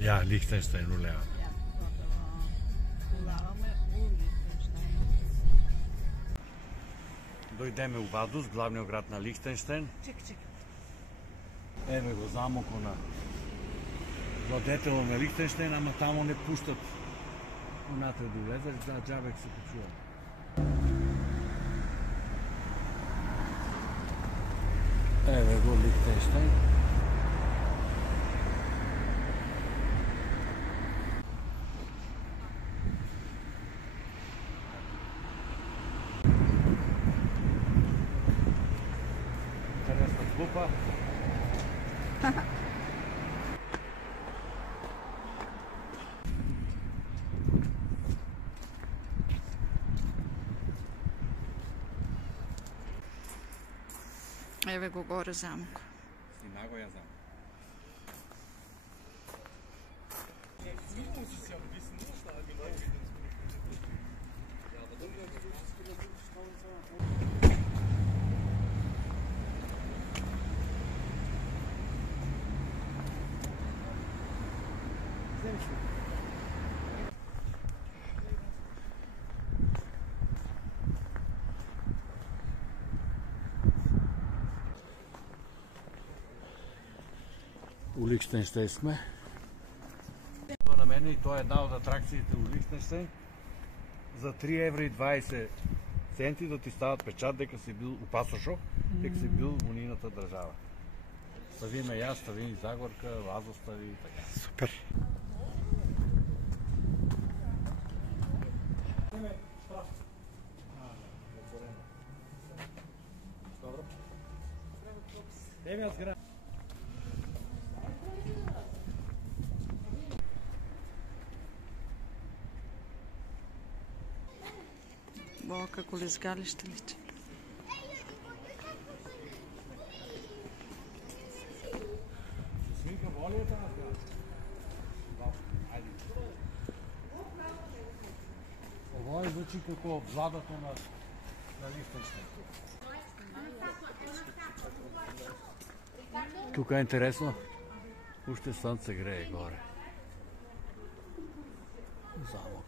Ja, Liechtenstein улева. Улаваме у Лихтенштайн. Дојдеме у Вадус, главниот град на Лихтенштейн. Чекай. Еве го замокот на владетелот на Лихтенштейн, ама тамо не пуштат унатре да влезеш, за џабек се почува. Еве го Лихтенштейн. Интересна глупа. Еве го горе замок. Снима го ја знам. У Лихтенштейн сме. На мене и тоа е една од атракциите у Лихтенштейн. За 3 евро и 20 центи да ти стават печат дека си бил у пасошо, дека си бил во нината држава. Ставиме јас, стави Загорка, Лазо стави и така. Супер. Добро. Еве згра. Бога како лизгалиште личи. Смика волјата на зграда. Ово е звучи како владата на Лихтенштейн. Тука е интересно. Уште сонце грее горе. Замок.